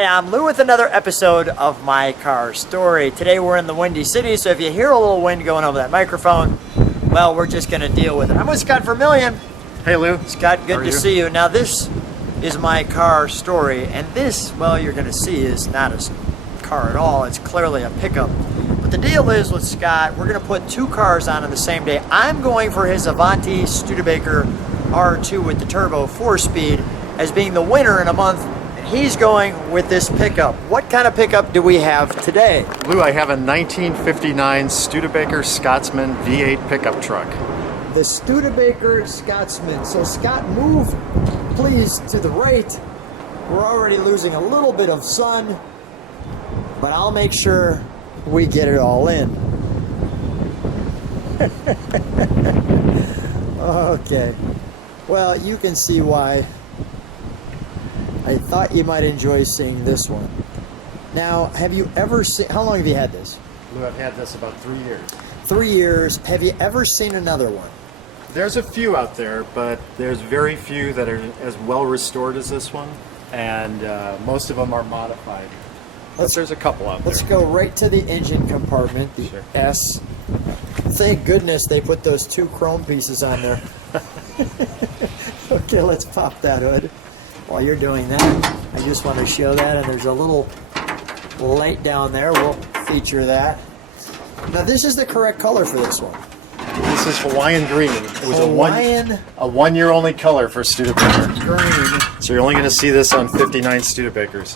Hi, I'm Lou with another episode of My Car Story. Today we're in the Windy City, so if you hear a little wind going over that microphone, well, we're just going to deal with it. I'm with Scott Vermillion. Hey, Lou. Scott, good to see you. Now, this is My Car Story, and this, well, you're going to see is not a car at all. It's clearly a pickup. But the deal is with Scott, we're going to put two cars on the same day. I'm going for his Avanti Studebaker R2 with the turbo 4-speed as being the winner in a month. He's going with this pickup. What kind of pickup do we have today? Lou, I have a 1959 Studebaker Scotsman V8 pickup truck. The Studebaker Scotsman. So Scott, move please to the right. We're already losing a little bit of sun, but I'll make sure we get it all in. Okay. Well, you can see why I thought you might enjoy seeing this one. Now, have you ever seen, how long have you had this? Lou, I've had this about 3 years. 3 years. Have you ever seen another one? There's a few out there, but there's very few that are as well restored as this one, and most of them are modified. But there's a couple out there. Let's go right to the engine compartment, the Sure. S. Thank goodness they put those two chrome pieces on there. Okay, let's pop that hood. While you're doing that, I just want to show that, and there's a little light down there. We'll feature that. Now, this is the correct color for this one. This is Hawaiian green. It was Hawaiian a one-year only color for Studebaker. green. So you're only going to see this on 59 Studebakers.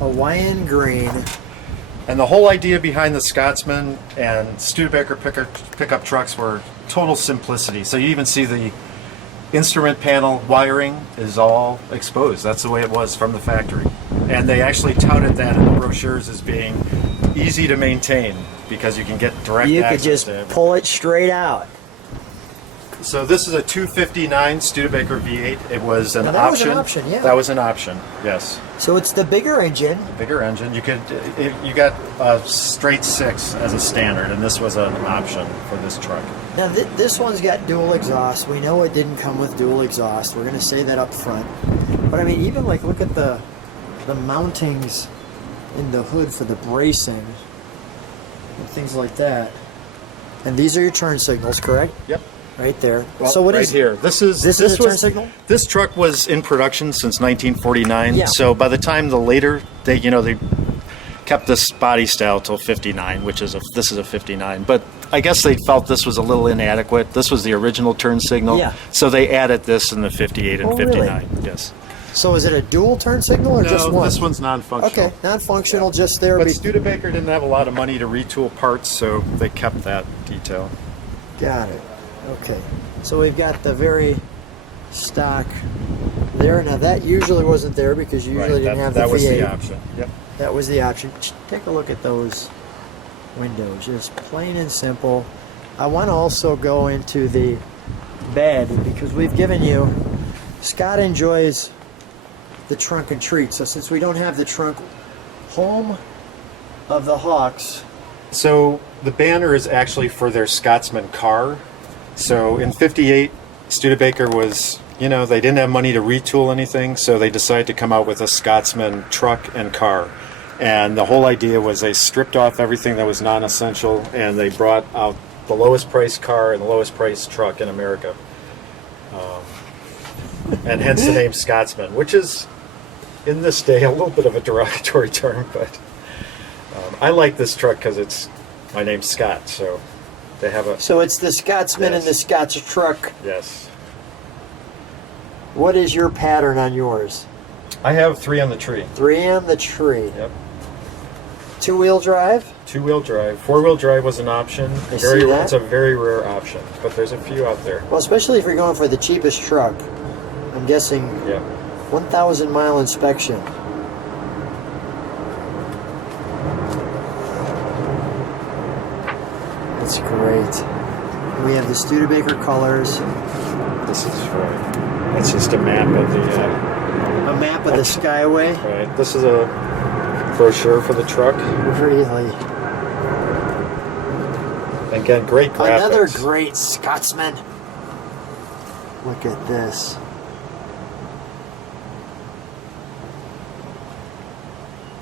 Hawaiian green. And the whole idea behind the Scotsman and Studebaker pickup trucks were total simplicity. So you even see the instrument panel wiring is all exposed. That's the way it was from the factory. And they actually touted that in the brochures as being easy to maintain because you can get direct access. You could just pull it straight out. So this is a 259 Studebaker V8. It was an Now, that was option. an option, yeah. That was an option, yes. So it's the bigger engine. Bigger engine. You got a straight 6 as a standard, and this was an option for this truck. Now this one's got dual exhaust. We know it didn't come with dual exhaust. We're going to say that up front. But I mean, even like look at the mountings in the hood for the bracing and things like that. And these are your turn signals, correct? Yep. Right there. Well, so what right is here? This is a turn signal? This truck was in production since 1949. Yeah. So by the time they kept this body style till 59, which is this is a 59. But I guess they felt this was a little inadequate. This was the original turn signal. Yeah. So they added this in the 58 and 59. Really? Yes. So is it a dual turn signal or No, just one? this one's non-functional. Okay, non-functional, just there. But Studebaker didn't have a lot of money to retool parts, so they kept that detail. Got it. Okay. So we've got the very stock there. Now that usually wasn't there because you usually didn't have the That was V8. the option. Yep. That was the option. Take a look at those windows, just plain and simple. I want to also go into the bed because we've given you, Scott enjoys the trunk and treat. So since we don't have the trunk, home of the Hawks. So the banner is actually for their Scotsman car. So in 58, Studebaker was, they didn't have money to retool anything, so they decided to come out with a Scotsman truck and car. And the whole idea was they stripped off everything that was non-essential, and they brought out the lowest priced car and the lowest priced truck in America. And hence the name Scotsman, which is, in this day, a little bit of a derogatory term, but I like this truck because my name's Scott, so they have a... So it's the Scotsman and the Scots truck. Yes. What is your pattern on yours? I have 3 on the tree. 3 on the tree. Yep. 2-wheel drive? 2-wheel drive. 4-wheel drive was an option. I see that. It's a very rare option, but there's a few out there. Well, especially if you're going for the cheapest truck. I'm guessing Yeah. 1,000 mile inspection. That's great. We have the Studebaker colors. This is right. That's just a map of the... A map of the Skyway. Right. This is a brochure for the truck. Really? Again, great graphics. Another great Scotsman. Look at this.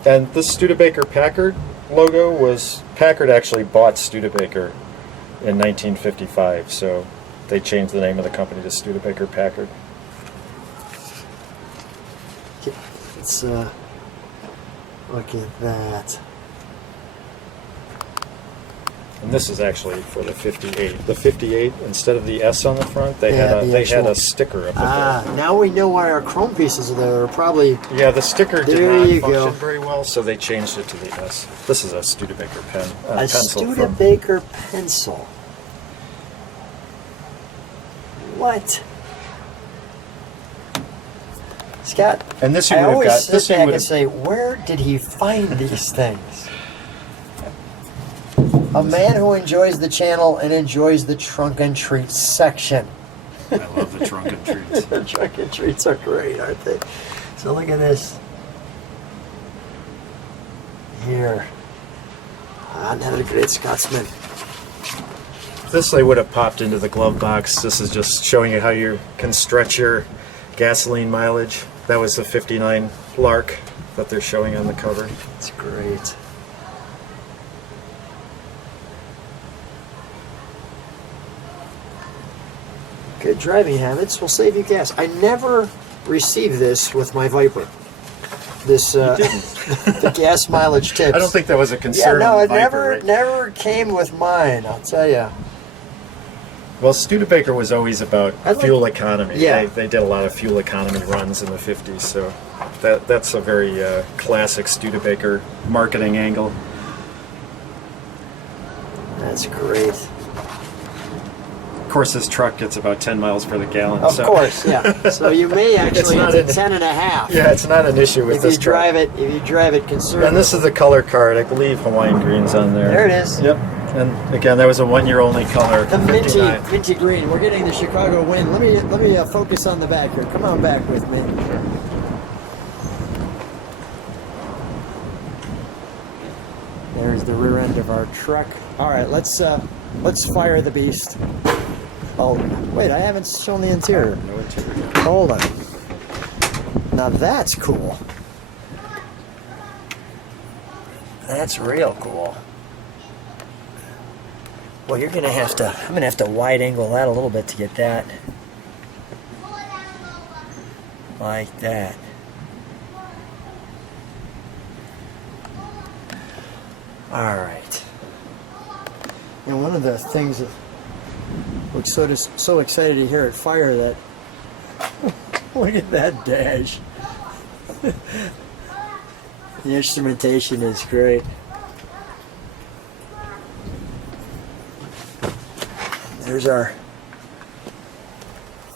And this Studebaker Packard logo was, Packard actually bought Studebaker in 1955, so they changed the name of the company to Studebaker Packard. Let's look at that. And this is actually for the 58. The 58, instead of the S on the front, they Yeah, had the they actual- had a sticker up there. Now we know why our chrome pieces are there. They're probably Yeah, the sticker did There not you function go. very well, so they changed it to the S. This is a Studebaker a pencil. Studebaker pencil. What? Scott, And this you I would have always got. sit This you back would and have. say, where did he find these things? A man who enjoys the channel and enjoys the trunk and treats section. I love the trunk and treats. The trunk and treats are great, aren't they? So look at this. Here. Another great Scotsman. This they would have popped into the glove box. This is just showing you how you can stretch your gasoline mileage. That was the 59 Lark that they're showing on the cover. It's great. Good driving habits will save you gas. I never received this with my Viper. This the gas mileage tips. I don't think that was a Yeah, concern. no, on the it Viper, never came with mine. I'll tell you. Well, Studebaker was always about I like- fuel economy. Yeah. They did a lot of fuel economy runs in the 50s, so that's a very classic Studebaker marketing angle. That's great. Of course, this truck gets about 10 miles per the gallon. Of so course, yeah. So you may actually not hit an- 10 and a half. Yeah, it's not an issue with If this you truck. drive it, conservatively. And this is the color card. I believe Hawaiian green's on there. There it is. Yep. And again, that was a 1 year only color. The 59. minty green. We're getting the Chicago wind. Let me focus on the back here. Come on back with me. There's the rear end of our truck. All right, let's fire the beast. Oh wait, I haven't shown the interior. No interior. Hold on. Now that's cool. That's real cool. Well, I'm gonna have to wide angle that a little bit to get that. Like that. All right. And one of the things that we're so excited to hear it fire that look at that dash. The instrumentation is great. There's our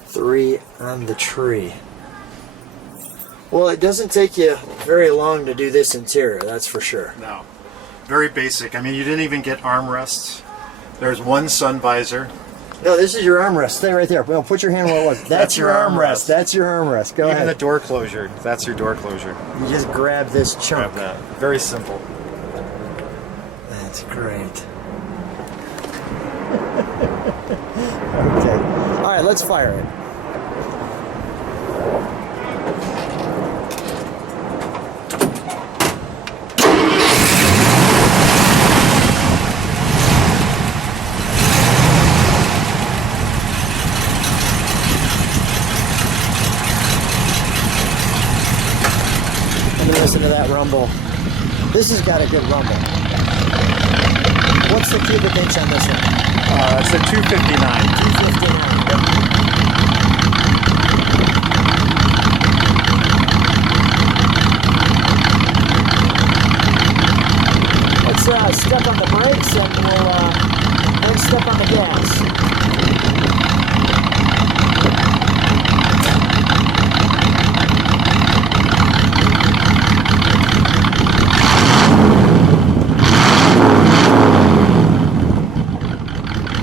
3 on the tree. Well, it doesn't take you very long to do this interior, that's for sure. No. Very basic. I mean, you didn't even get armrests. There's one sun visor. No, this is your armrest. Stay right there. Well, put your hand where it was. That's your armrest. That's your armrest. Go Even ahead. the door closure. That's your door closure. You just grab this chunk. Grab that. Very simple. That's great. Okay. All right, let's fire it. Listen to that rumble. This has got a good rumble. What's the cubic inch on this one? It's a 259. 259. Let's step on the brakes and we'll then step on the gas.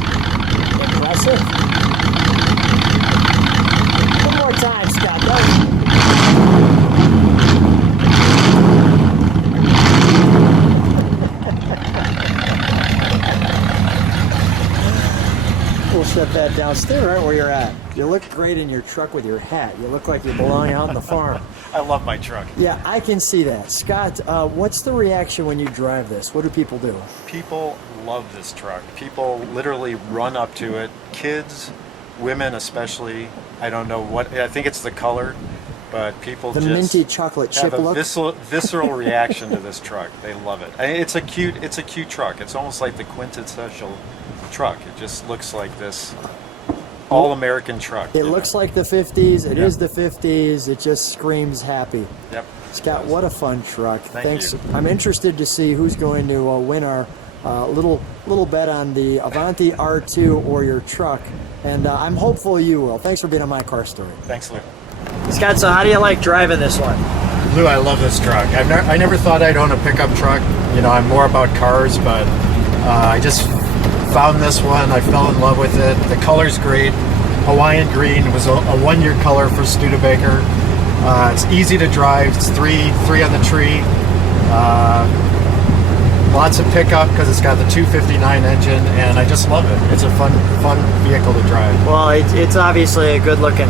Impressive. One more time, Scott. We'll shut that down. Stay right where you're at. You look great in your truck with your hat. You look like you belong out on the farm. I love my truck. Yeah, I can see that. Scott, what's the reaction when you drive this? What do people do? People love this truck. People literally run up to it. Kids, women especially. I don't know what, I think it's the color, but people The just minty chocolate chip have a look? visceral reaction to this truck. They love it. I mean, it's a cute truck. It's almost like the quintessential truck. It just looks like this all-American truck. It looks like the 50s. It Yeah. is the 50s. It just screams happy. Yep. Scott, what a fun truck. Thank you. I'm interested to see who's going to win our little bet on the Avanti R2 or your truck. And I'm hopeful you will. Thanks for being on My Car Story. Thanks, Lou. Scott, so how do you like driving this one? Lou, I love this truck. I never thought I'd own a pickup truck. You know, I'm more about cars, but I just found this one. I fell in love with it. The color's great. Hawaiian green was a one-year color for Studebaker. It's easy to drive. It's three on the tree. Lots of pickup because it's got the 259 engine, and I just love it. It's a fun vehicle to drive. Well, it's obviously a good-looking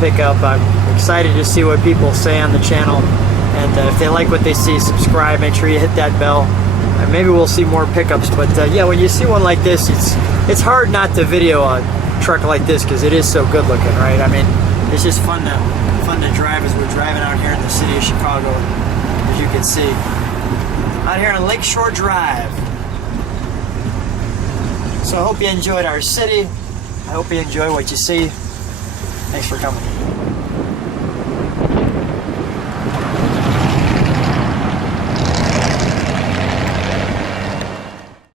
pickup. I'm excited to see what people say on the channel. And if they like what they see, subscribe. Make sure you hit that bell. And maybe we'll see more pickups. But yeah, when you see one like this, it's hard not to video a truck like this because it is so good-looking, right? I mean, it's just fun to drive as we're driving out here in the city of Chicago, as you can see. Out here on Lakeshore Drive. So I hope you enjoyed our city. I hope you enjoy what you see. Thanks for coming.